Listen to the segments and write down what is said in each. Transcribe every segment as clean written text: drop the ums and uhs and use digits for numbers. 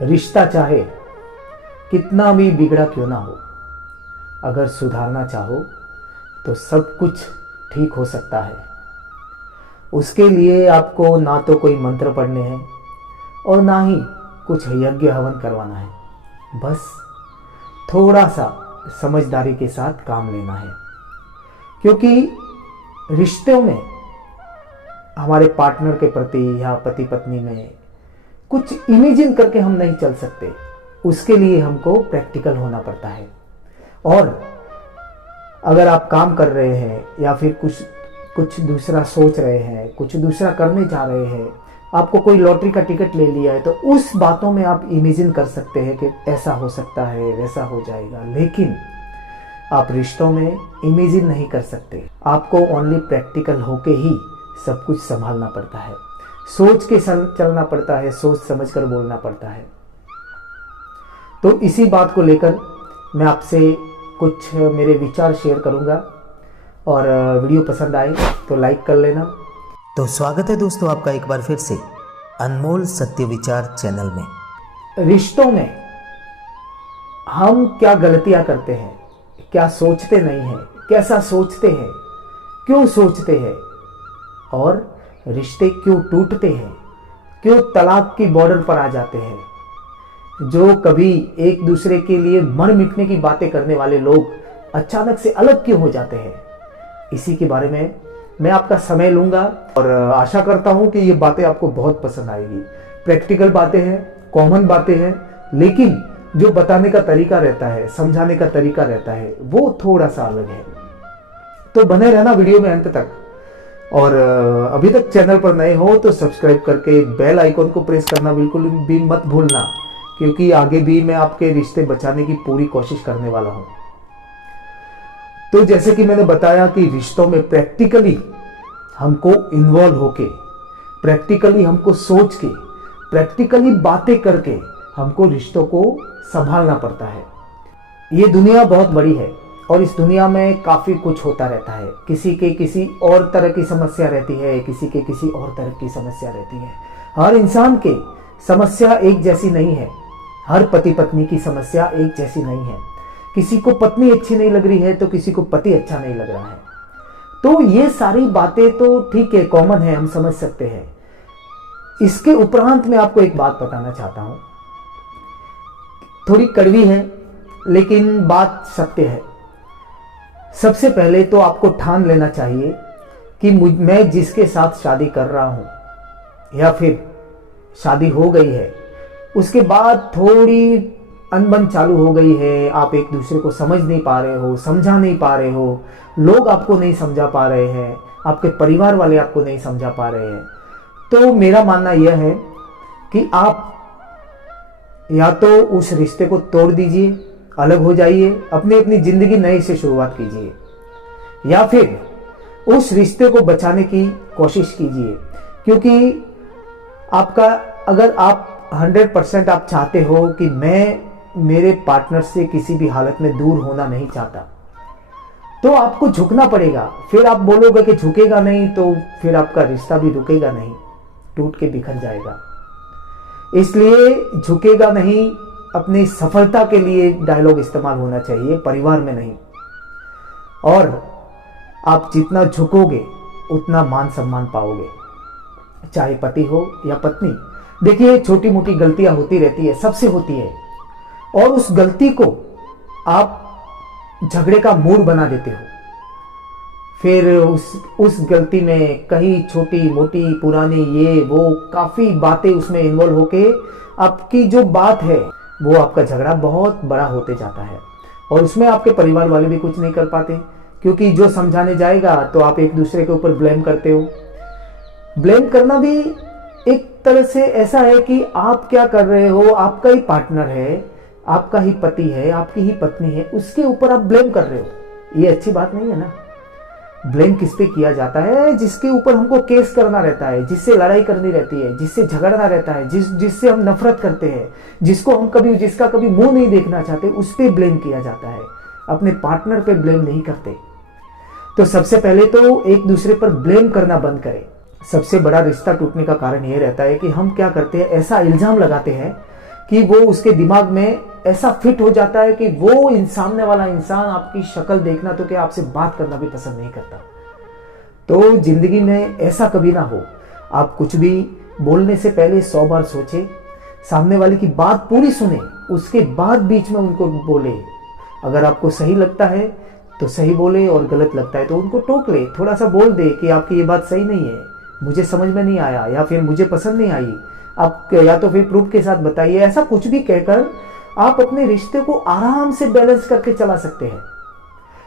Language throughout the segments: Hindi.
रिश्ता चाहे कितना भी बिगड़ा क्यों ना हो, अगर सुधारना चाहो तो सब कुछ ठीक हो सकता है। उसके लिए आपको ना तो कोई मंत्र पढ़ने हैं और ना ही कुछ यज्ञ हवन करवाना है। बस थोड़ा सा समझदारी के साथ काम लेना है, क्योंकि रिश्तों में हमारे पार्टनर के प्रति या पति पत्नी में कुछ इमेजिन करके हम नहीं चल सकते। उसके लिए हमको प्रैक्टिकल होना पड़ता है। और अगर आप काम कर रहे हैं या फिर कुछ दूसरा सोच रहे हैं, कुछ दूसरा करने जा रहे हैं, आपको कोई लॉटरी का टिकट ले लिया है, तो उस बातों में आप इमेजिन कर सकते हैं कि ऐसा हो सकता है, वैसा हो जाएगा। लेकिन आप रिश्तों में इमेजिन नहीं कर सकते। आपको ओनली प्रैक्टिकल होके ही सब कुछ संभालना पड़ता है, सोच के चलना पड़ता है, सोच समझ कर बोलना पड़ता है। तो इसी बात को लेकर मैं आपसे कुछ मेरे विचार शेयर करूंगा, और वीडियो पसंद आए तो लाइक कर लेना। तो स्वागत है दोस्तों आपका एक बार फिर से अनमोल सत्य विचार चैनल में। रिश्तों में हम क्या गलतियां करते हैं, क्या सोचते नहीं हैं, कैसा सोचते हैं, क्यों सोचते हैं, और रिश्ते क्यों टूटते हैं, क्यों तलाक की बॉर्डर पर आ जाते हैं। जो कभी एक दूसरे के लिए मर मिटने की बातें करने वाले लोग अचानक से अलग क्यों हो जाते हैं, इसी के बारे में मैं आपका समय लूंगा, और आशा करता हूं कि ये बातें आपको बहुत पसंद आएगी। प्रैक्टिकल बातें हैं, कॉमन बातें हैं, लेकिन जो बताने का तरीका रहता है, समझाने का तरीका रहता है, वो थोड़ा सा अलग है। तो बने रहना वीडियो में अंत तक, और अभी तक चैनल पर नए हो तो सब्सक्राइब करके बेल आइकन को प्रेस करना बिल्कुल भी मत भूलना, क्योंकि आगे भी मैं आपके रिश्ते बचाने की पूरी कोशिश करने वाला हूं। तो जैसे कि मैंने बताया कि रिश्तों में प्रैक्टिकली हमको इन्वॉल्व होके, प्रैक्टिकली हमको सोच के, प्रैक्टिकली बातें करके हमको रिश्तों को संभालना पड़ता है। ये दुनिया बहुत बड़ी है और इस दुनिया में काफ़ी कुछ होता रहता है। किसी के किसी और तरह की समस्या रहती है, किसी के किसी और तरह की समस्या रहती है। हर इंसान के समस्या एक जैसी नहीं है, हर पति पत्नी की समस्या एक जैसी नहीं है। किसी को पत्नी अच्छी नहीं लग रही है तो किसी को पति अच्छा नहीं लग रहा है। तो ये सारी बातें तो ठीक है, कॉमन है, हम समझ सकते हैं। इसके उपरांत मैं आपको एक बात बताना चाहता हूं, थोड़ी कड़वी है लेकिन बात सत्य है। सबसे पहले तो आपको ठान लेना चाहिए कि मैं जिसके साथ शादी कर रहा हूं या फिर शादी हो गई है, उसके बाद थोड़ी अनबन चालू हो गई है, आप एक दूसरे को समझ नहीं पा रहे हो, समझा नहीं पा रहे हो, लोग आपको नहीं समझा पा रहे हैं, आपके परिवार वाले आपको नहीं समझा पा रहे हैं, तो मेरा मानना यह है कि आप या तो उस रिश्ते को तोड़ दीजिए, अलग हो जाइए, अपनी जिंदगी नई से शुरुआत कीजिए, या फिर उस रिश्ते को बचाने की कोशिश कीजिए। क्योंकि आपका अगर आप 100% आप चाहते हो कि मैं मेरे पार्टनर से किसी भी हालत में दूर होना नहीं चाहता, तो आपको झुकना पड़ेगा। फिर आप बोलोगे कि झुकेगा नहीं, तो फिर आपका रिश्ता भी रुकेगा नहीं, टूट के बिखर जाएगा। इसलिए झुकेगा नहीं, अपनी सफलता के लिए डायलॉग इस्तेमाल होना चाहिए, परिवार में नहीं। और आप जितना झुकोगे उतना मान सम्मान पाओगे, चाहे पति हो या पत्नी। देखिए, छोटी मोटी गलतियां होती रहती है, सबसे होती है, और उस गलती को आप झगड़े का मूड बना देते हो। फिर उस गलती में कई छोटी मोटी पुरानी ये वो काफ़ी बातें उसमें इन्वॉल्व होके आपकी जो बात है वो आपका झगड़ा बहुत बड़ा होते जाता है, और उसमें आपके परिवार वाले भी कुछ नहीं कर पाते, क्योंकि जो समझाने जाएगा तो आप एक दूसरे के ऊपर ब्लेम करते हो। ब्लेम करना भी एक तरह से ऐसा है कि आप क्या कर रहे हो, आपका ही पार्टनर है, आपका ही पति है, आपकी ही पत्नी है, उसके ऊपर आप ब्लेम कर रहे हो। ये अच्छी बात नहीं है ना। ब्लेम किस पे किया जाता है? जिसके ऊपर हमको केस करना रहता है, जिससे लड़ाई करनी रहती है, जिससे झगड़ना रहता है, जिससे हम नफरत करते हैं, जिसका कभी मुंह नहीं देखना चाहते, उस पे ब्लेम किया जाता है। अपने पार्टनर पे ब्लेम नहीं करते। तो सबसे पहले तो एक दूसरे पर ब्लेम करना बंद करें। सबसे बड़ा रिश्ता टूटने का कारण यह रहता है कि हम क्या करते हैं, ऐसा इल्जाम लगाते हैं कि वो उसके दिमाग में ऐसा फिट हो जाता है कि वो सामने वाला इंसान आपकी शक्ल देखना तो क्या, आपसे बात करना भी पसंद नहीं करता। तो जिंदगी में ऐसा कभी ना हो। आप कुछ भी बोलने से पहले 100 बार सोचे, सामने वाले की बात पूरी सुने, उसके बाद बीच में उनको बोले। अगर आपको सही लगता है तो सही बोले और गलत लगता है तो उनको टोक ले, थोड़ा सा बोल दे कि आपकी ये बात सही नहीं है, मुझे समझ में नहीं आया, या फिर मुझे पसंद नहीं आई, आप या तो फिर प्रूफ के साथ बताइए। ऐसा कुछ भी कहकर आप अपने रिश्ते को आराम से बैलेंस करके चला सकते हैं।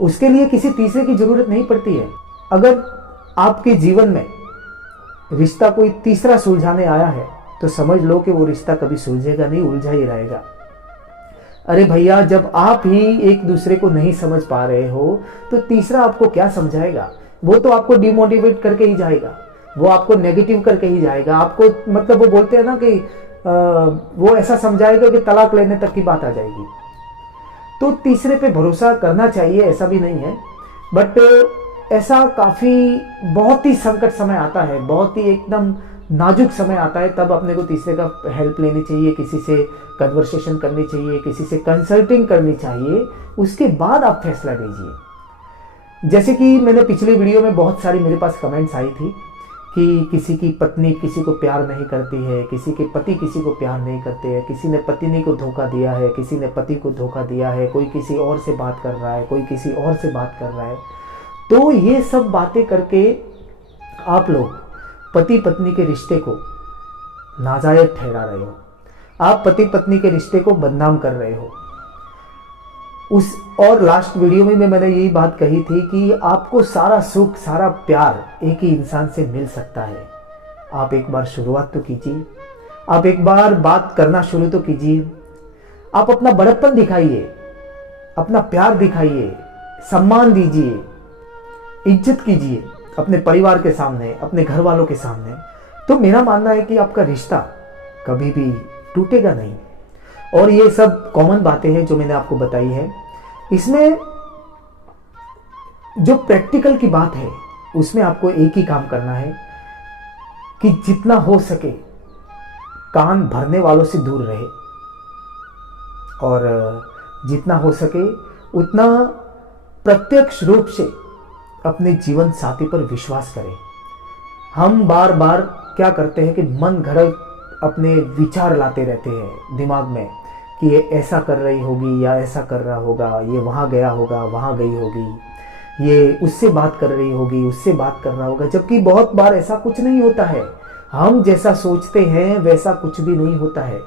उसके लिए किसी तीसरे की जरूरत नहीं पड़ती है। अगर आपके जीवन में रिश्ता कोई तीसरा सुलझाने आया है तो समझ लो कि वो रिश्ता कभी सुलझेगा नहीं, उलझा ही रहेगा। अरे भैया, जब आप ही एक दूसरे को नहीं समझ पा रहे हो तो तीसरा आपको क्या समझाएगा? वो तो आपको डिमोटिवेट करके ही जाएगा, वो आपको नेगेटिव करके ही जाएगा। आपको मतलब वो बोलते हैं ना कि वो ऐसा समझाएगा कि तलाक लेने तक की बात आ जाएगी। तो तीसरे पे भरोसा करना चाहिए, ऐसा भी नहीं है, बट ऐसा बहुत ही संकट समय आता है, बहुत ही एकदम नाजुक समय आता है, तब अपने को तीसरे का हेल्प लेनी चाहिए, किसी से कन्वर्सेशन करनी चाहिए, किसी से कंसल्टिंग करनी चाहिए, उसके बाद आप फैसला दीजिए। जैसे कि मैंने पिछली वीडियो में बहुत सारी मेरे पास कमेंट्स आई थी कि किसी की पत्नी किसी को प्यार नहीं करती है, किसी के पति किसी को प्यार नहीं करते हैं, किसी ने पत्नी को धोखा दिया है, किसी ने पति को धोखा दिया है, कोई किसी और से बात कर रहा है, कोई किसी और से बात कर रहा है। तो ये सब बातें करके आप लोग पति पत्नी के रिश्ते को नाजायज ठहरा रहे हो, आप पति पत्नी के रिश्ते को बदनाम कर रहे हो। और लास्ट वीडियो में मैंने यही बात कही थी कि आपको सारा सुख, सारा प्यार एक ही इंसान से मिल सकता है। आप एक बार शुरुआत तो कीजिए, आप एक बार बात करना शुरू तो कीजिए, आप अपना बड़प्पन दिखाइए, अपना प्यार दिखाइए, सम्मान दीजिए, इज्जत कीजिए अपने परिवार के सामने, अपने घर वालों के सामने। तो मेरा मानना है कि आपका रिश्ता कभी भी टूटेगा नहीं। और ये सब कॉमन बातें हैं जो मैंने आपको बताई है। इसमें जो प्रैक्टिकल की बात है उसमें आपको एक ही काम करना है कि जितना हो सके कान भरने वालों से दूर रहे, और जितना हो सके उतना प्रत्यक्ष रूप से अपने जीवन साथी पर विश्वास करें। हम बार बार क्या करते हैं कि मन घड़त अपने विचार लाते रहते हैं दिमाग में कि ये ऐसा कर रही होगी या ऐसा कर रहा होगा, ये वहाँ गया होगा, वहाँ गई होगी, ये उससे बात कर रही होगी, उससे बात कर रहा होगा, जबकि बहुत बार ऐसा कुछ नहीं होता है। हम जैसा सोचते हैं वैसा कुछ भी नहीं होता है,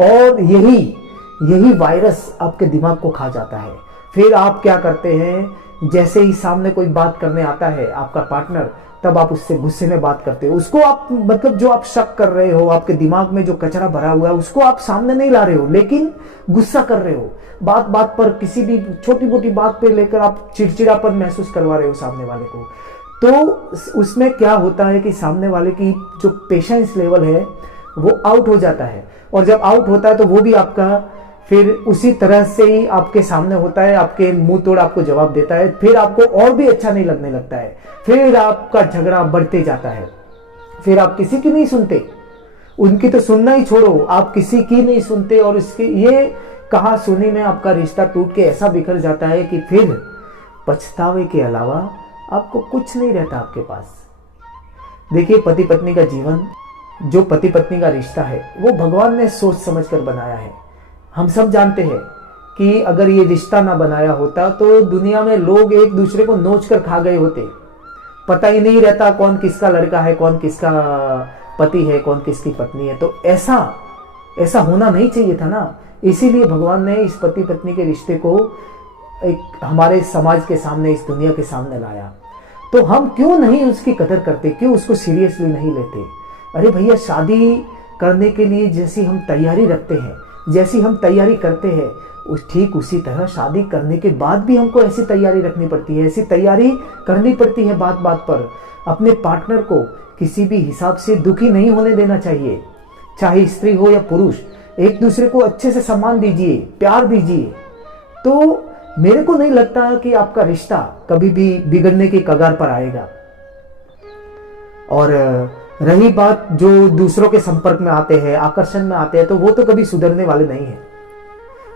और यही वायरस आपके दिमाग को खा जाता है। फिर आप क्या करते हैं, जैसे ही सामने कोई बात करने आता है आपका पार्टनर, तब आप उससे गुस्से में बात करते हो। उसको आप मतलब जो आप शक कर रहे हो, आपके दिमाग में जो कचरा भरा हुआ है उसको आप सामने नहीं ला रहे हो, लेकिन गुस्सा कर रहे हो। बात बात पर, किसी भी छोटी मोटी बात पे लेकर आप चिड़चिड़ापन महसूस करवा रहे हो सामने वाले को। तो उसमें क्या होता है कि सामने वाले की जो पेशेंस लेवल है वो आउट हो जाता है, और जब आउट होता है तो वो भी आपका फिर उसी तरह से ही आपके सामने होता है, आपके मुंह तोड़ आपको जवाब देता है। फिर आपको और भी अच्छा नहीं लगने लगता है, फिर आपका झगड़ा बढ़ते जाता है, फिर आप किसी की नहीं सुनते, उनकी तो सुनना ही छोड़ो, आप किसी की नहीं सुनते, और इसकी ये कहा सुनी में आपका रिश्ता टूट के ऐसा बिखर जाता है कि फिर पछतावे के अलावा आपको कुछ नहीं रहता आपके पास। देखिए, पति पत्नी का जीवन, जो पति पत्नी का रिश्ता है वो भगवान ने सोच समझ कर बनाया है। हम सब जानते हैं कि अगर ये रिश्ता ना बनाया होता तो दुनिया में लोग एक दूसरे को नोच कर खा गए होते, पता ही नहीं रहता कौन किसका लड़का है, कौन किसका पति है, कौन किसकी पत्नी है। तो ऐसा होना नहीं चाहिए था ना। इसीलिए भगवान ने इस पति पत्नी के रिश्ते को एक हमारे समाज के सामने, इस दुनिया के सामने लाया। तो हम क्यों नहीं उसकी कदर करते, क्यों उसको सीरियसली नहीं लेते? अरे भैया, शादी करने के लिए जैसी हम तैयारी रखते हैं, जैसी हम तैयारी करते हैं, ठीक उसी तरह शादी करने के बाद भी हमको ऐसी तैयारी रखनी पड़ती है, ऐसी तैयारी करनी पड़ती है। बात बात पर अपने पार्टनर को किसी भी हिसाब से दुखी नहीं होने देना चाहिए, चाहे स्त्री हो या पुरुष। एक दूसरे को अच्छे से सम्मान दीजिए, प्यार दीजिए। तो मेरे को नहीं लगता कि आपका रिश्ता कभी भी बिगड़ने की कगार पर आएगा। और रही बात जो दूसरों के संपर्क में आते हैं, आकर्षण में आते हैं, तो वो तो कभी सुधरने वाले नहीं है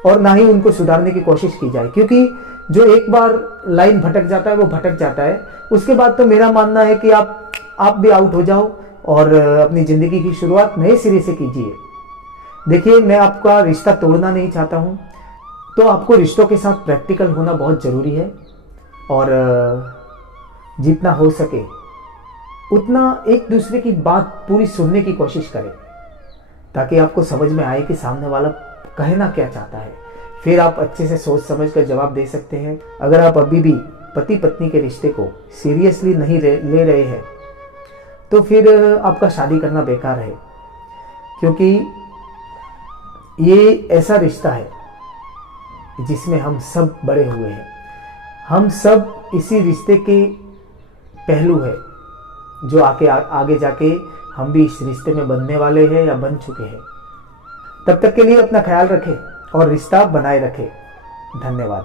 और ना ही उनको सुधारने की कोशिश की जाए, क्योंकि जो एक बार लाइन भटक जाता है वो भटक जाता है। उसके बाद तो मेरा मानना है कि आप भी आउट हो जाओ और अपनी ज़िंदगी की शुरुआत नए सिरे से कीजिए। देखिए, मैं आपका रिश्ता तोड़ना नहीं चाहता हूँ, तो आपको रिश्तों के साथ प्रैक्टिकल होना बहुत ज़रूरी है और जितना हो सके उतना एक दूसरे की बात पूरी सुनने की कोशिश करें, ताकि आपको समझ में आए कि सामने वाला कहना क्या चाहता है। फिर आप अच्छे से सोच समझ कर जवाब दे सकते हैं। अगर आप अभी भी पति पत्नी के रिश्ते को सीरियसली नहीं ले रहे हैं, तो फिर आपका शादी करना बेकार है, क्योंकि ये ऐसा रिश्ता है जिसमें हम सब बड़े हुए हैं। हम सब इसी रिश्ते के पहलू है जो आगे जाके हम भी इस रिश्ते में बनने वाले हैं या बन चुके हैं। तब तक के लिए अपना ख्याल रखें और रिश्ता बनाए रखें। धन्यवाद।